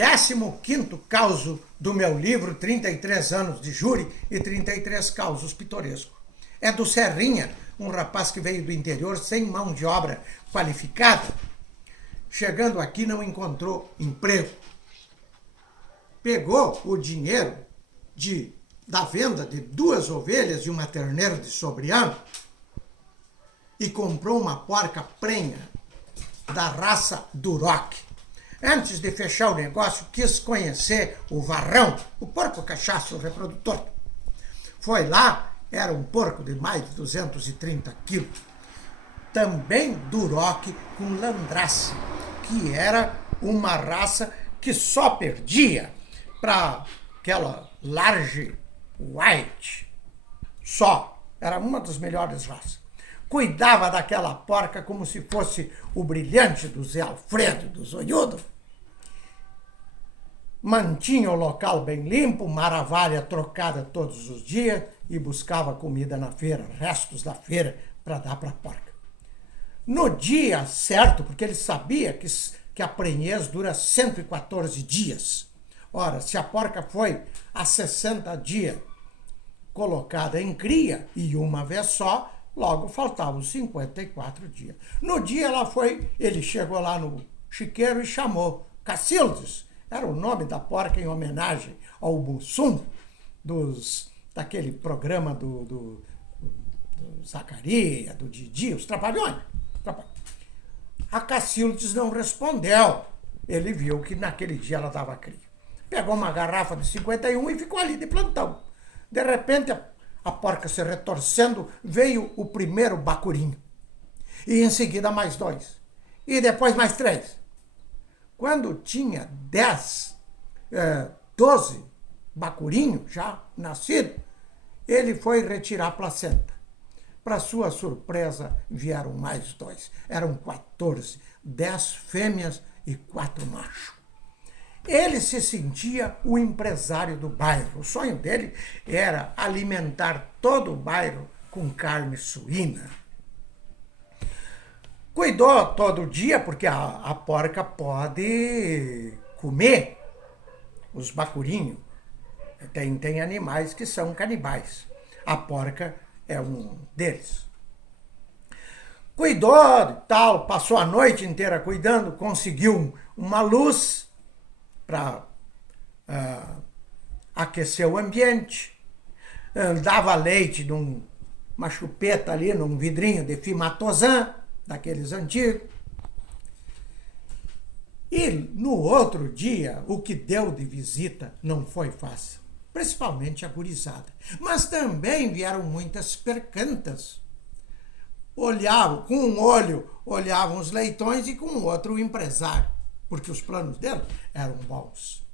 15º causo do meu livro 33 anos de júri e 33 causos pitorescos. É do Serrinha, um rapaz que veio do interior sem mão de obra qualificada. Chegando aqui não encontrou emprego. Pegou o dinheiro da venda de 2 ovelhas e uma terneira de sobreano e comprou uma porca prenha da raça Duroc. Antes de fechar o negócio, quis conhecer o varrão, o porco cachaço reprodutor. Foi lá, era um porco de mais de 230 quilos. Também Duroc com landraça, que era uma raça que só perdia para aquela Large White. Só. Era uma das melhores raças. Cuidava daquela porca como se fosse o brilhante do Zé Alfredo, do Zoiudo. Mantinha o local bem limpo, maravilha trocada todos os dias e buscava comida na feira, restos da feira, para dar para a porca. No dia certo, porque ele sabia que a prenhez dura 114 dias. Ora, se a porca foi a 60 dias colocada em cria e uma vez só, logo faltavam 54 dias. No dia ele chegou lá no chiqueiro e chamou Cacildes. Era o nome da porca em homenagem ao Mussum, daquele programa do Zacarias, do Didi, os Trapalhões. A Cacildes não respondeu. Ele viu que naquele dia ela dava cria. Pegou uma garrafa de 51 e ficou ali de plantão. De repente, a porca se retorcendo, veio o primeiro bacurinho. E em seguida mais 2. E depois mais 3. Quando tinha 12 bacurinhos já nascidos, ele foi retirar a placenta. Para sua surpresa, vieram mais 2. Eram 14. 10 fêmeas e 4 machos. Ele se sentia o empresário do bairro. O sonho dele era alimentar todo o bairro com carne suína. Cuidou todo dia, porque a porca pode comer os bacurinhos. Tem animais que são canibais. A porca é um deles. Cuidou e tal, passou a noite inteira cuidando, conseguiu uma luz para aquecer o ambiente, dava leite numa chupeta ali, num vidrinho de Fimatosan, daqueles antigos. E no outro dia, o que deu de visita não foi fácil, principalmente a gurizada. Mas também vieram muitas percantas. Olhavam, com um olho olhavam os leitões e com o outro o empresário, porque os planos dele eram bons.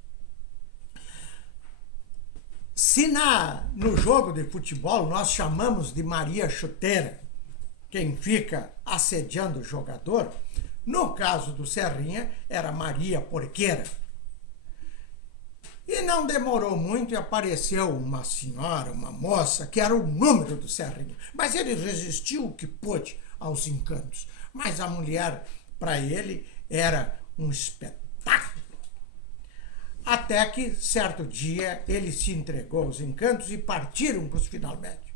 Se no jogo de futebol nós chamamos de Maria Chuteira quem fica assediando o jogador, no caso do Serrinha era Maria Porqueira. E não demorou muito e apareceu uma senhora, uma moça, que era o número do Serrinha. Mas ele resistiu o que pôde aos encantos. Mas a mulher, para ele, era um espetáculo. Até que, certo dia, ele se entregou aos encantos e partiram para os final médio.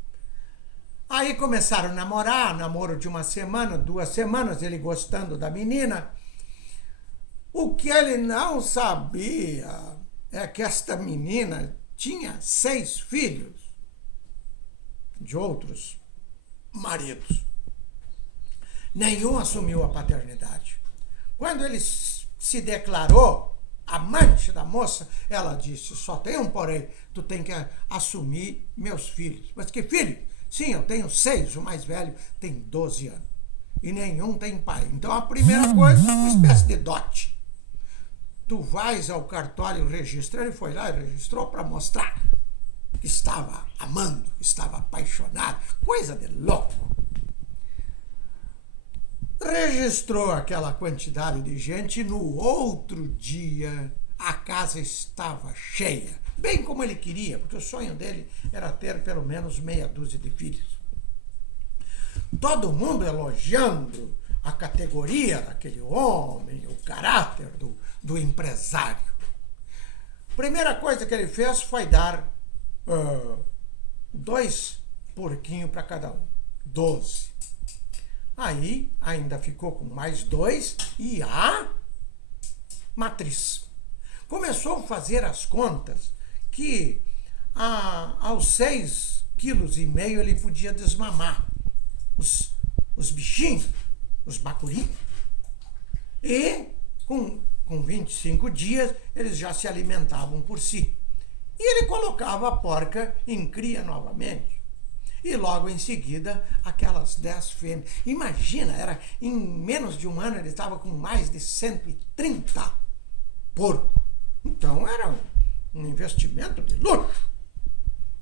Aí começaram a namorar, namoro de 1 semana, 2 semanas, ele gostando da menina. O que ele não sabia é que esta menina tinha 6 filhos de outros maridos. Nenhum assumiu a paternidade. Quando ele se declarou amante da moça, ela disse: só tem um porém, tu tem que assumir meus filhos. Mas que filho? Sim, eu tenho 6, o mais velho tem 12 anos. E nenhum tem pai. Então a primeira coisa, uma espécie de dote. Tu vais ao cartório registrar, ele foi lá e registrou para mostrar que estava amando, estava apaixonado, coisa de louco. Registrou aquela quantidade de gente e no outro dia a casa estava cheia, bem como ele queria, porque o sonho dele era ter pelo menos meia dúzia de filhos. Todo mundo elogiando a categoria daquele homem, o caráter do empresário. Primeira coisa que ele fez foi dar 2 porquinhos para cada um. 12. Aí ainda ficou com mais 2 e a matriz. Começou a fazer as contas que aos 6,5 quilos ele podia desmamar os bichinhos, os bacuri, e com 25 dias eles já se alimentavam por si. E ele colocava a porca em cria novamente. E logo em seguida, aquelas 10 fêmeas. Imagina, em menos de um ano ele estava com mais de 130 porcos. Então era um investimento de luxo.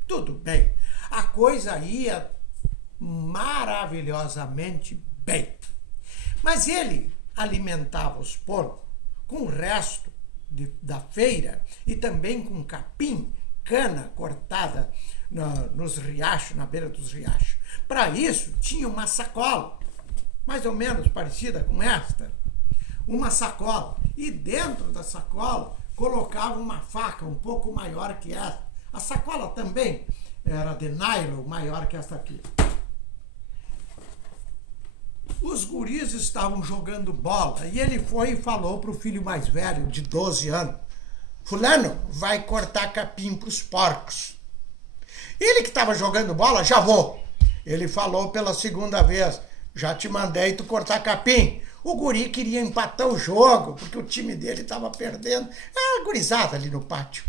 Tudo bem. A coisa ia maravilhosamente bem. Mas ele alimentava os porcos com o resto da feira e também com capim, cana cortada nos riachos, na beira dos riachos. Para isso, tinha uma sacola, mais ou menos parecida com esta. Uma sacola. E dentro da sacola colocava uma faca um pouco maior que esta. A sacola também era de nylon, maior que esta aqui. Os guris estavam jogando bola e ele foi e falou para o filho mais velho, de 12 anos: Fulano, vai cortar capim para os porcos. Ele que estava jogando bola: já vou. Ele falou pela segunda vez: já te mandei tu cortar capim. O guri queria empatar o jogo, porque o time dele estava perdendo. Gurizada ali no pátio.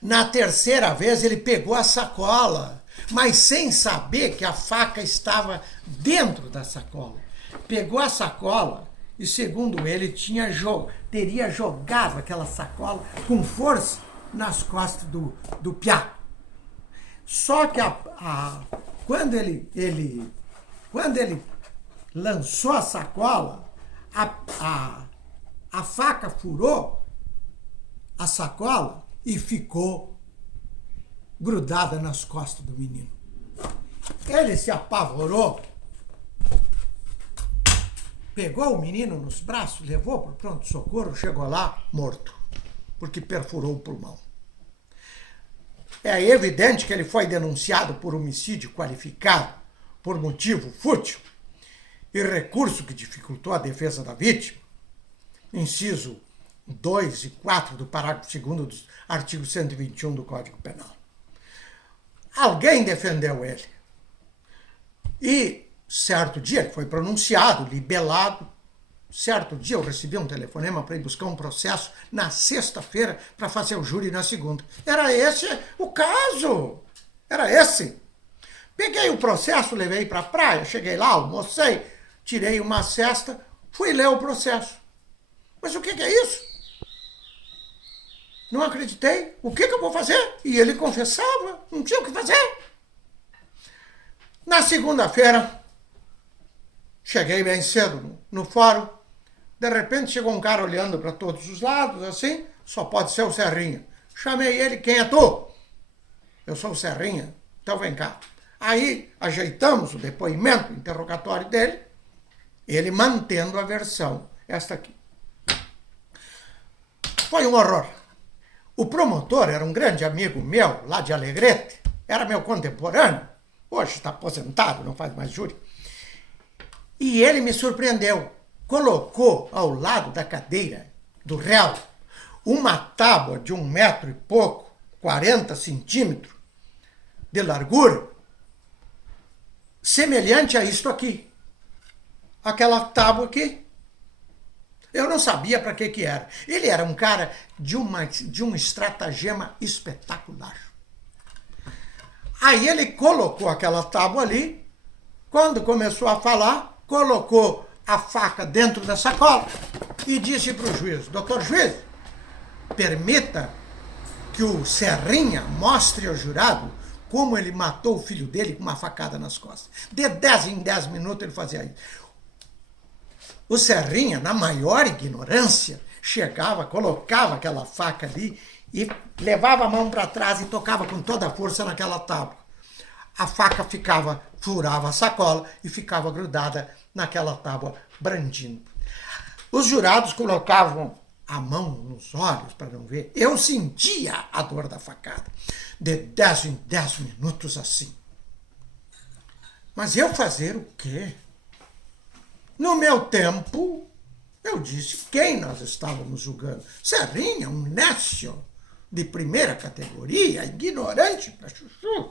Na terceira vez ele pegou a sacola, mas sem saber que a faca estava dentro da sacola. Pegou a sacola e, segundo ele, teria jogado aquela sacola com força nas costas do piá. Só que quando ele lançou a sacola, a faca furou a sacola e ficou grudada nas costas do menino. Ele se apavorou, pegou o menino nos braços, levou para o pronto-socorro, chegou lá morto, porque perfurou o pulmão. É evidente que ele foi denunciado por homicídio qualificado, por motivo fútil e recurso que dificultou a defesa da vítima, inciso 2 e 4 do parágrafo 2º do artigo 121 do Código Penal. Alguém defendeu ele. E certo dia ele foi pronunciado, libelado. Certo dia eu recebi um telefonema para ir buscar um processo na sexta-feira para fazer o júri na segunda. Era esse o caso. Era esse. Peguei o processo, levei para a praia, cheguei lá, almocei, tirei uma cesta, fui ler o processo. Mas o que é isso? Não acreditei. O que eu vou fazer? E ele confessava, não tinha o que fazer. Na segunda-feira, cheguei bem cedo no fórum. De repente chegou um cara olhando para todos os lados, assim, só pode ser o Serrinha. Chamei ele: quem é tu? Eu sou o Serrinha. Então vem cá. Aí ajeitamos o depoimento, o interrogatório dele, ele mantendo a versão, esta aqui. Foi um horror. O promotor era um grande amigo meu, lá de Alegrete, era meu contemporâneo, hoje está aposentado, não faz mais júri. E ele me surpreendeu, colocou ao lado da cadeira do réu uma tábua de 1 metro e pouco, 40 centímetros de largura, semelhante a isto aqui. Aquela tábua aqui. Eu não sabia para que era. Ele era um cara de um estratagema espetacular. Aí ele colocou aquela tábua ali, quando começou a falar, colocou a faca dentro da sacola e disse para o juiz: doutor juiz, permita que o Serrinha mostre ao jurado como ele matou o filho dele com uma facada nas costas. De 10 em 10 minutos ele fazia isso. O Serrinha, na maior ignorância, chegava, colocava aquela faca ali e levava a mão para trás e tocava com toda a força naquela tábua. A faca furava a sacola e ficava grudada naquela tábua brandindo. Os jurados colocavam a mão nos olhos para não ver. Eu sentia a dor da facada. De 10 em 10 minutos assim. Mas eu fazer o quê? No meu tempo, eu disse quem nós estávamos julgando. Serrinha, um nécio de primeira categoria, ignorante para chuchu,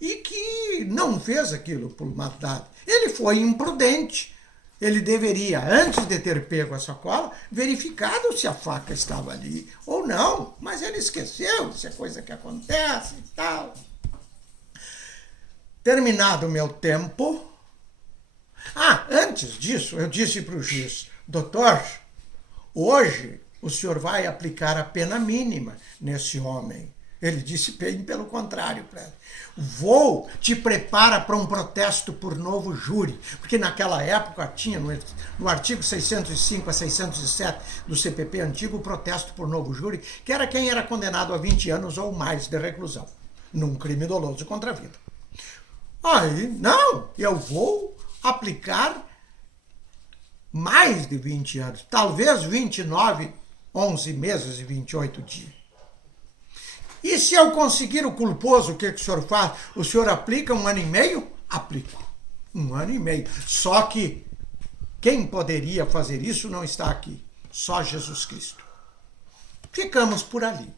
e que não fez aquilo por maldade. Ele foi imprudente. Ele deveria, antes de ter pego a sacola, verificado se a faca estava ali ou não. Mas ele esqueceu, isso é coisa que acontece e tal. Terminado o meu tempo... antes disso, eu disse para o juiz, doutor, hoje o senhor vai aplicar a pena mínima nesse homem. Ele disse bem pelo contrário para ele. Vou te prepara para um protesto por novo júri, porque naquela época tinha no artigo 605 a 607 do CPP antigo o protesto por novo júri, que era quem era condenado a 20 anos ou mais de reclusão, num crime doloso contra a vida. Aí, não, eu vou aplicar mais de 20 anos, talvez 29, 11 meses e 28 dias. E se eu conseguir o culposo, o que o senhor faz? O senhor aplica 1 ano e meio? Aplico. 1 ano e meio. Só que quem poderia fazer isso não está aqui. Só Jesus Cristo. Ficamos por ali.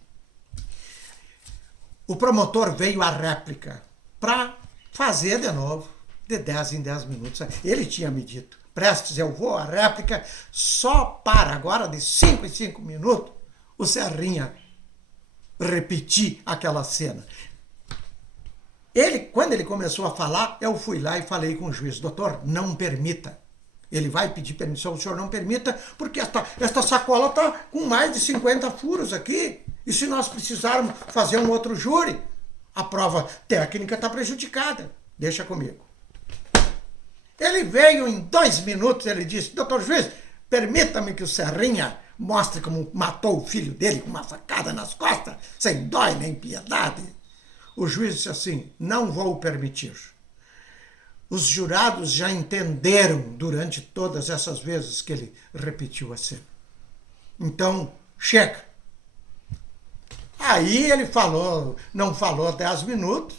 O promotor veio à réplica para fazer de novo, de 10 em 10 minutos. Ele tinha me dito, prestes, eu vou à réplica só para agora, de 5 em 5 minutos, o Serrinha repetir aquela cena. Quando ele começou a falar, eu fui lá e falei com o juiz, doutor, não permita. Ele vai pedir permissão, o senhor não permita, porque esta sacola está com mais de 50 furos aqui. E se nós precisarmos fazer um outro júri, a prova técnica está prejudicada. Deixa comigo. Ele veio em 2 minutos, ele disse, doutor juiz, permita-me que o Serrinha mostre como matou o filho dele com uma facada nas costas, sem dó e nem piedade. O juiz disse assim, não vou permitir. Os jurados já entenderam durante todas essas vezes que ele repetiu a cena. Então, chega. Aí ele falou, não falou 10 minutos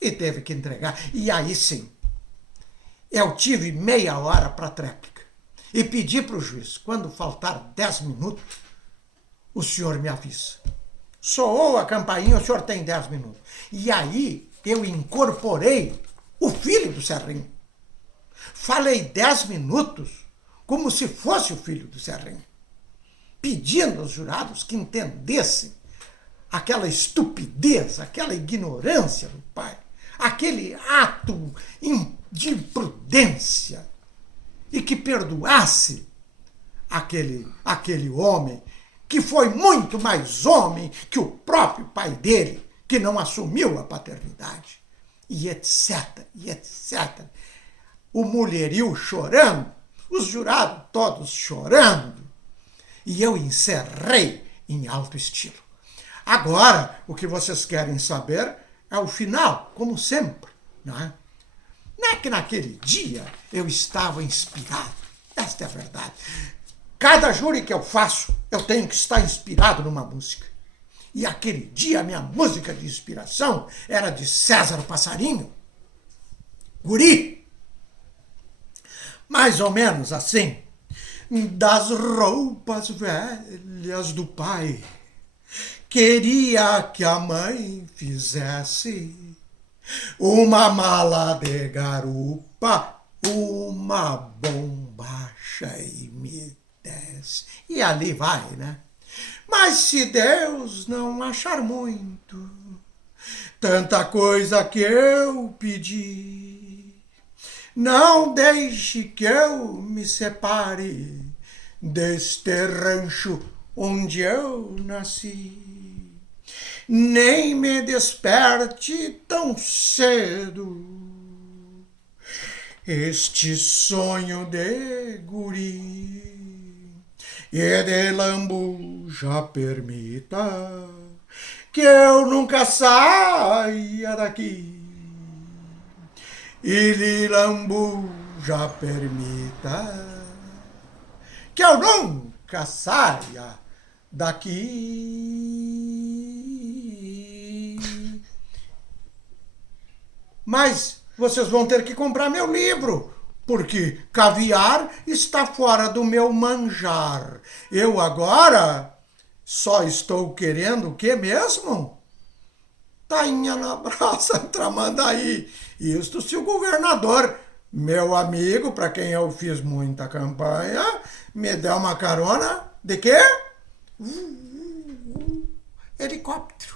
e teve que entregar. E aí sim, eu tive meia hora para a tréplica. E pedi para o juiz, quando faltar 10 minutos, o senhor me avisa. Soou a campainha, o senhor tem 10 minutos. E aí eu incorporei o filho do Serrinha. Falei 10 minutos como se fosse o filho do Serrinha. Pedindo aos jurados que entendessem aquela estupidez, aquela ignorância do pai, aquele ato de imprudência, e que perdoasse aquele homem que foi muito mais homem que o próprio pai dele, que não assumiu a paternidade, e etc, e etc. O mulherio chorando, os jurados todos chorando, e eu encerrei em alto estilo. Agora, o que vocês querem saber é o final, como sempre, não é? Não é que naquele dia eu estava inspirado. Esta é a verdade. Cada júri que eu faço, eu tenho que estar inspirado numa música. E aquele dia a minha música de inspiração era de César Passarinho. Guri. Mais ou menos assim. Das roupas velhas do pai, queria que a mãe fizesse uma mala de garupa, uma bombacha e me desse. E ali vai, né? Mas se Deus não achar muito, tanta coisa que eu pedi, não deixe que eu me separe deste rancho onde eu nasci. Nem me desperte tão cedo este sonho de guri, e de lambuja permita que eu nunca saia daqui, e de lambuja permita que eu nunca nunca saia daqui. Mas vocês vão ter que comprar meu livro, porque caviar está fora do meu manjar. Eu agora só estou querendo o que mesmo? Tainha na praça, Tramandaí. Isto se o governador, meu amigo, para quem eu fiz muita campanha, me der uma carona de quê? Helicóptero.